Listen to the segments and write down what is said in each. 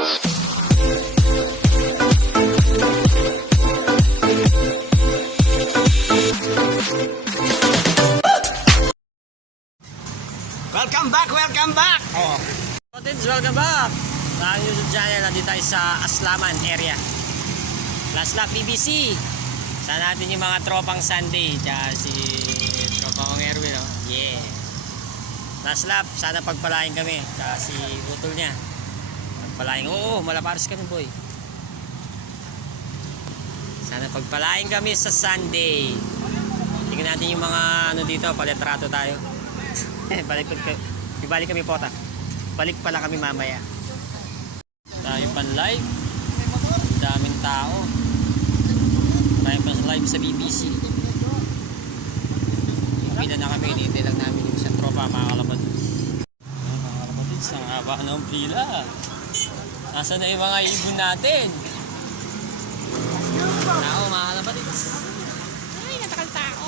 Welcome back! Oh. Welcome back! Sa aking YouTube channel, nandito tayo sa Aslaman area. Last lap BBC. Sana natin yung mga tropang Sunday. Tsaka si tropang Erwin, oh. Yeah. Last lap, sana pagpalain kami. Tsaka si Butol niya. Pagpalain. Oo, malapares kami, boy. Sana pagpalain kami sa Sunday. Tingnan natin yung mga ano dito, palitrato tayo. Ibalik kami pota. Balik pala kami mamaya. Tayo pan live. Daming tao. Tayo pan live sa BBC. Pila na kami. Hinihintay lang namin yung isang tropa, mga kalapatids. Mga kalapatids, ang haba ng pila. Nasaan na yung mga ibon natin? Tao, mga kalapatids. Ay, natakal tao.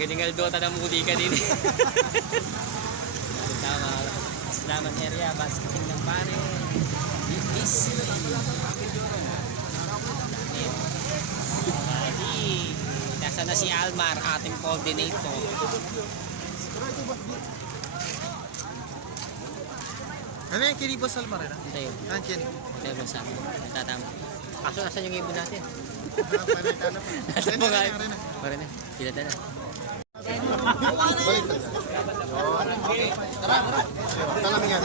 Ganingal Dota na muli ka din. Tama. Aslaman area, basketing ng pare. BBC. Nasa na si Almar, ating coordinator. Ano yung Kiribos Almar na? Ito yun. Nandiyan. Ito yung sa amin. Nagtatama. Kaso nasan yung ibon natin? Nasa mo nga. Pare na. Sila na. Balik. Tara. Talang yan.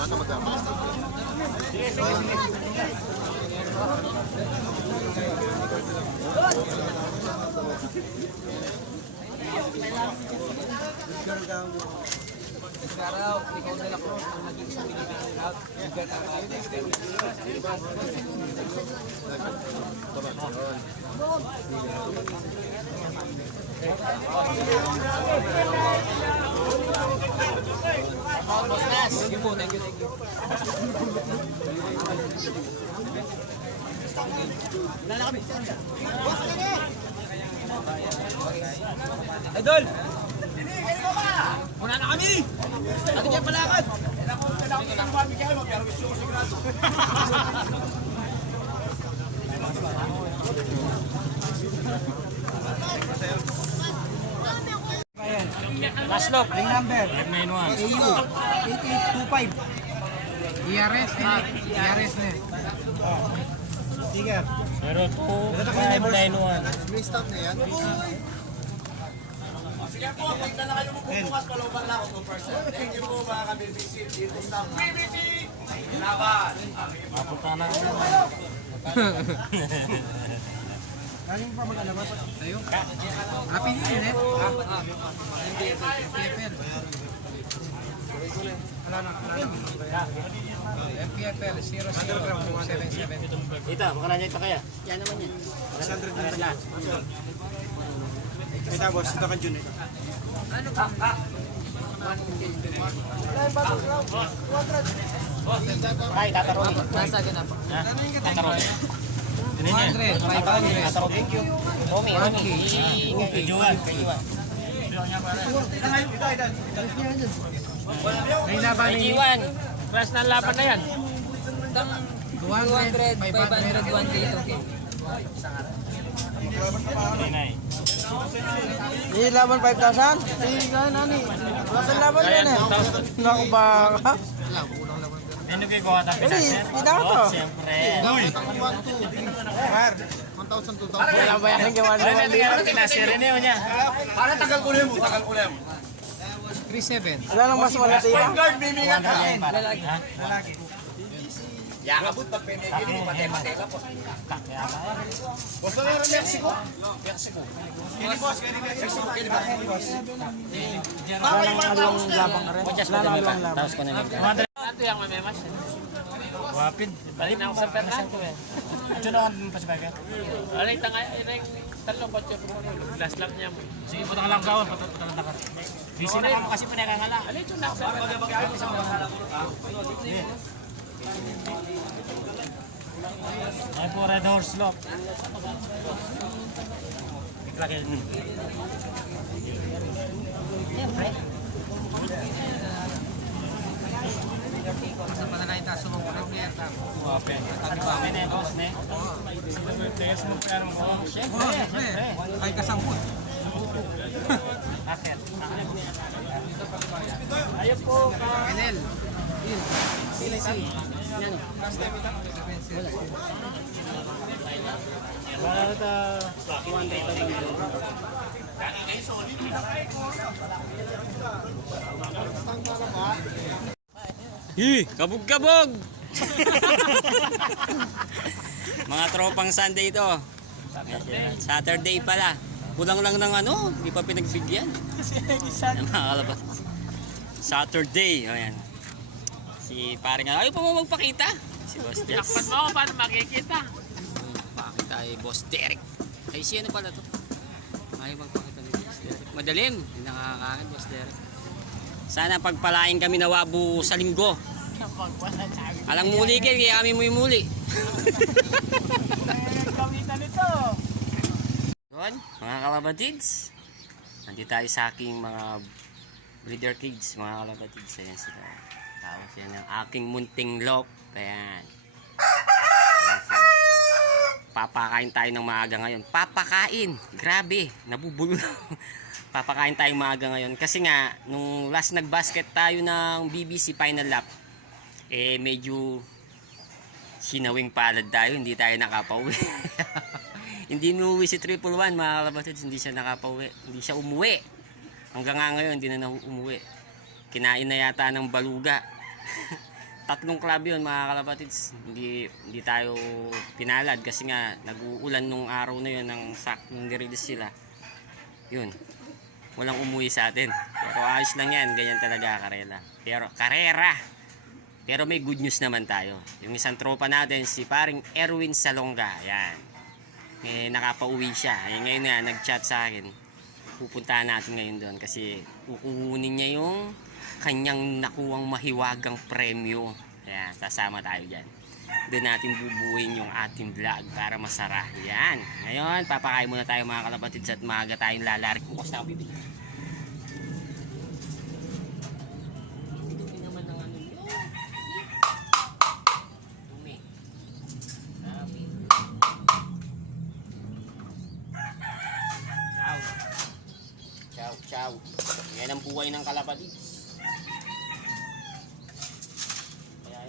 Mata magama. Araw, ikaw de la Cruz, ang nag-iisang Pilipino out. Lugar ang Thank you. Wala na kami. Idol! Muna na kami! Ano dyan palakad? Last lock. Ring number. F91. AU 8825. ERS na. ERS na. Sticker. 02591. May stop na yan. Sige po, tignan na kayo bukas, palubang na ako 2%. Thank you po mga ka-BBC dito sa BBC Laban. Mapunta na. Galing pa mag-alabas tayo. Happy din eh. MPFL 00277. Ito, baka nandiyan ito kaya. Yan naman yan. 600 na. Ito boss, ito ka Jun ito. Ay, tatarong. Nasa ganap. Tatarong. 100, 500. Tatarong. Thank you. Romy. Juan. May laban Ay, ni Juan. Press na laban na yan. 200, 500, 1K. Hindi laban 5,000? Hindi ka nani. Wala sa laban yan eh. Naku baka. Ano kayo gawa ng Hindi, kita ko to. Siyempre. 1,000, 2,000. Wala ba yan ang gawa Ano naman na ito? Kinasiri na yun niya. Para tagal ko mo, tagal ko mo. 3,700. Wala nang mas malati yan. Guard, bimingat ka. Lalaki. Yakabot pag pinigil mo, patay-patay ka po. Boss na rin Mexico. Mexico. Kini boss, kini Mexico. Kini boss. Wala nang alawang labang ka rin. Wala nang alawang labang. Tapos ko na nagka. Ito yung mamemas. Wapin. Balik na ako sa Fernando eh. Ito na ako pasipagat. Alay, tanga, yung talong batyo. Last lang niya mo. Sige, punta ka lang gawin. Punta lang ka. Busy na kamo kasi pinagangala. Alay, ito na ako sa Fernando. Ay po, Red Horse Lock. Iklagay. Siyempre. Open. Open eh, boss, ne? Siyempre. Ay, kasangkot. Akit. Ayun po, Enel. Kabog-kabog! Mga tropang Sunday ito. Saturday pala. Kulang lang ng ano, hindi pa pinagbigyan. Yung mga kalabas. Saturday, ayan. Si paring ayaw pa mo magpakita. Si Boss Jess. Takpan mo ako para makikita. Pakita ay Boss Derek. Ay si ano pala to? Ayaw magpakita ni Boss Derek. Madalim, hindi nakakakit Boss Derek. Sana pagpalain kami na wabo sa linggo. Alang muli kayo, kaya kami muli. Kawitan nito. Yun, mga kalabatids. Nandito tayo sa aking mga breeder kids, mga kalabatids. Ayan sila. Tapos yan ang aking munting lop. Ayan. Ayan sila. Papakain tayo ng maaga ngayon. Papakain! Grabe! Nabubulo. Papakain tayong maaga ngayon. Kasi nga, nung last nag-basket tayo ng BBC Final Lap, eh medyo sinawing palad tayo. Hindi tayo nakapauwi. Hindi umuwi si 111 mga kalabatids. Hindi siya nakapauwi. Hindi siya umuwi. Hanggang nga ngayon, hindi na umuwi. Kinain na yata ng baluga. 3 club yun mga kalabatids. Hindi tayo pinalad kasi nga nag-uulan nung araw na yun ng nung nirelease sila. Yun. Walang umuwi sa atin. Pero ayos lang yan. Ganyan talaga karela. Pero karera. Pero may good news naman tayo. Yung isang tropa natin, si paring Erwin Salonga. Yan. Eh, nakapauwi siya. Eh, ngayon na, nag-chat sa akin. Pupuntahan natin ngayon doon kasi kukunin niya yung kanyang nakuwang mahiwagang premyo. Ayan, sasama tayo dyan. Doon natin bubuhin yung ating vlog para masara. Yan. Ngayon, papakain muna tayo mga kalabatids at maaga tayong lalarik. Bukos na ang bibig. Hindi naman ng ano yun. Dumi. Dami. Ciao. Ciao. Yan ang buhay ng kalabatids.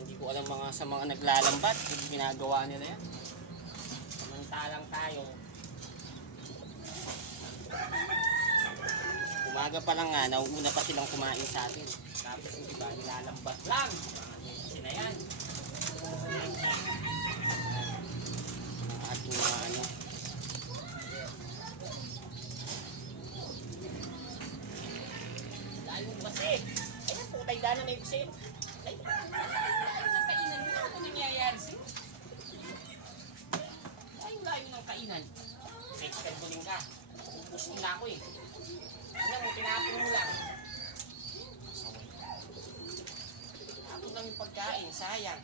Hindi ko alam sa mga naglalambat kung ginagawa nila yan. Samantalang tayo umaga pa lang nga nauuna pa silang kumain sa atin, tapos yung iba nilalambat lang sina yan ang ating mga ano dahil mo kasi ayun putay dana na yung kasi ay layo ng kainan. Nag-scheduling ka. Upus mo na ako eh. Alam mo, tinapon mo lang. Tinapon lang yung pagkain. Sayang.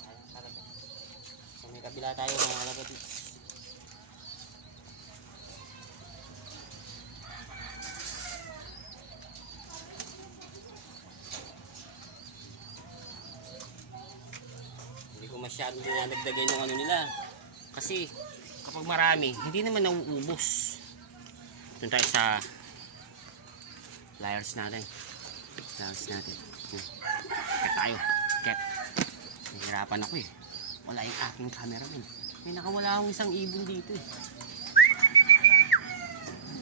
Sayang talaga. So may kabila tayo mga kalabatids. Masyadong dinadagdagan yung ano nila kasi kapag marami hindi naman nauubos. Doon tayo sa layers natin. Kaya tayo nahirapan ako eh, wala yung aking cameraman. May nakawala akong isang ibon dito eh,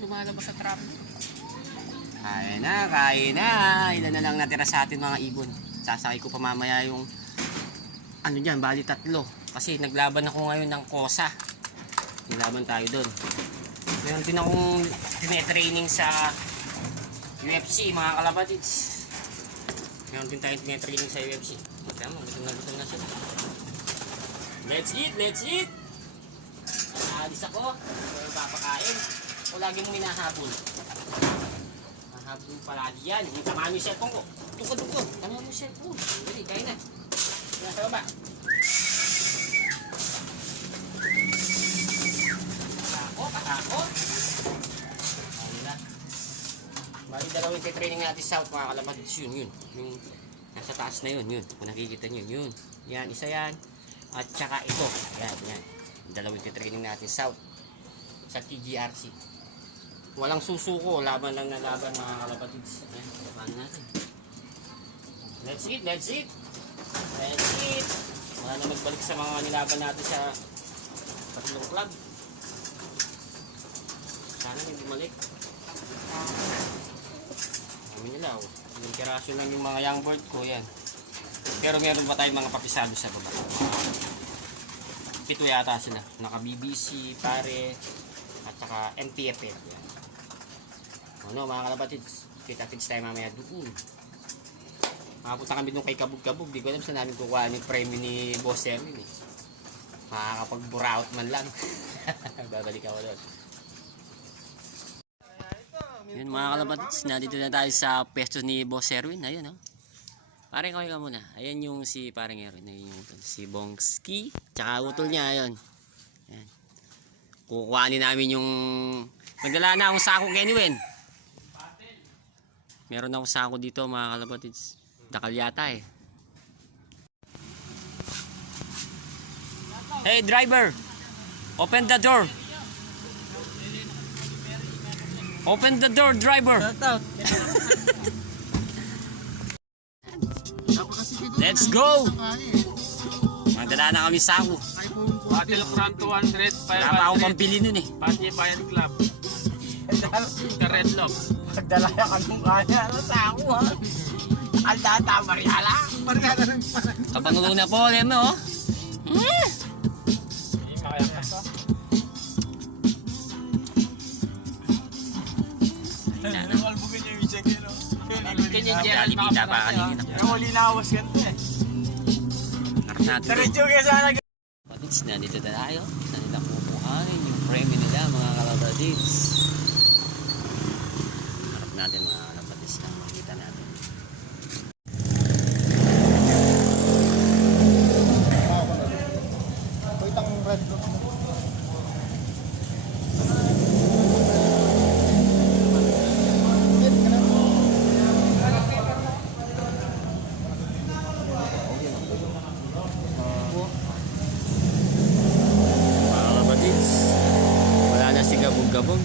lumalabas sa trap. Kaya na ilan na lang natira sa atin mga ibon. Sasakay ko pa mamaya yung ano dyan, bali 3 kasi naglaban ako ngayon ng kosa. Naglaban tayo doon. Meron din akong tine-training sa UFC mga kalabatids. Meron din tayong tine-training sa UFC. Tama, gutom na siya. Let's eat! Naalis ako, papakain. O lagi mong minahabol. Mahabol palagi yan. Tama mo yung cellphone ko. Tukod. Tama mo yung cellphone. Dali, kain na. Nasa baba. Patakot. Bali dalawang training natin sa south mga kalabatids. Yun. Yung Nasa taas na yun. Kung nakikita nyo, yun. Yan, isa yan. At saka ito. Yan. Dalawang titraining natin south sa TGRC. Walang susuko, laban lang na laban mga kalapatids. Yan, laban natin. Let's eat. Wala na magbalik sa mga nilaban natin sa tatlong club. Sana may bumalik. Kami nila, yung kiraso lang yung mga young bird ko, yan. Pero meron pa tayong mga papisado sa baba. 7 yata sila. Naka-BBC, pare, at saka MTFL. Yan. Ano mga kalapatids, kita-kits tayo mamaya doon. Makapunta kami doon kay Kabog-Kabog. Di ko alam saan namin kukuha yung premyo ni Boss Erwin eh. Makakapag-buraot man lang. Babalik ako doon. Yun mga kalapatids, nandito na tayo sa pwesto ni Boss Erwin. Ayun oh. Parang kaway ka muna. Ayan yung si parang Erwin. Ayun yung si Bongski. Tsaka utol niya. Ayun. Ayan. Kukuhanin namin yung... Nagdala na akong sako Kenwin. Meron akong sako dito mga kalapatids. Dakal yata eh. Hey driver! Open the door! Open the door, driver! Let's go! Magdala na kami sako. Battle from 200, Wala pa akong pambili nun eh. Pati Bayan Club. Sa Red Lock. Nagdala ka kung kaya. Ano sa ako ha? Aldata, Mariala. Kapangulo na po, alam mo oh. Ganyan Gerald Kita pa kanina. Yung huli na awas ganito eh. Harap natin. Diretso kaya sana. Kapatids, nandito na tayo. Saan nila kukuhanin yung premyo nila mga kalapatids. Harap natin mga kalapatids na makita natin. Itang red lock mo. Mga kalapatids, wala na si Gabog-Gabog.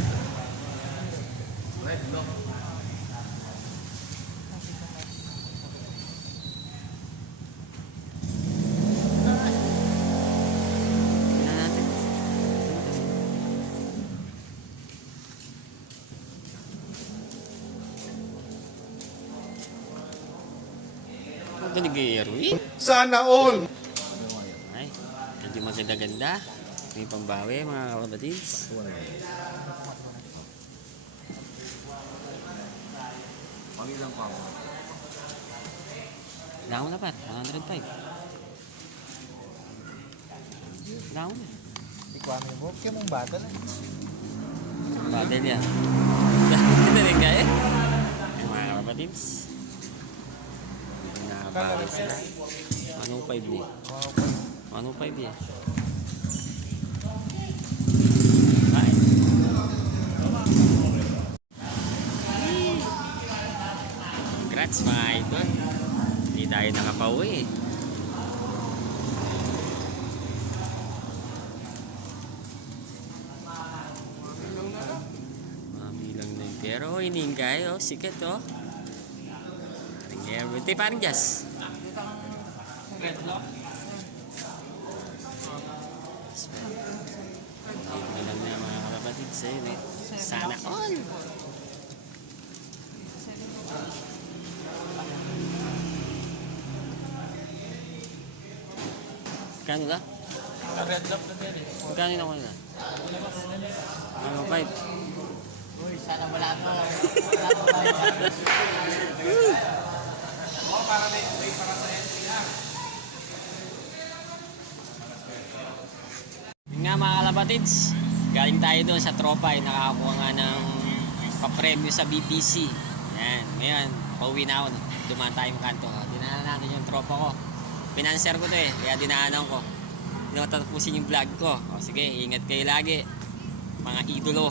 Tingnan natin. Ang galing kay Erwin. Sana all! Ay, medyo maganda-ganda. May pambawi mga kalapatids. Pangilang pa ako. Lango na pa, 105. Lango na. Ikwame mo, kaya mong bata na. Badal yan. Ito rin kaya. Yung mga kapatids. Nakabawal sila. 105 niya. 105 niya. Ay. Congrats mga idol. Hindi tayo nakapauwi eh. Mami lang na yun. Pero iningay oh. Sikat oh. Ito parang jazz. Alam na mga kapatid sa'yo eh. Sana all. Kano ka? Red Lock na din eh. Magkano na ko na? Ano, 5? Uy, sana wala ka. Yun nga mga kalapatids, galing tayo doon sa tropa ay nakakuha nga ng papremyo sa BBC. Yan, ngayon, pauwi na ako. Dumaan tayo ng kanto. Dinaanan natin yung tropa ko. Pinanser ko to eh, kaya dinaanan ko. Hindi ko tatapusin yung vlog ko. O sige, ingat kayo lagi. Mga idolo.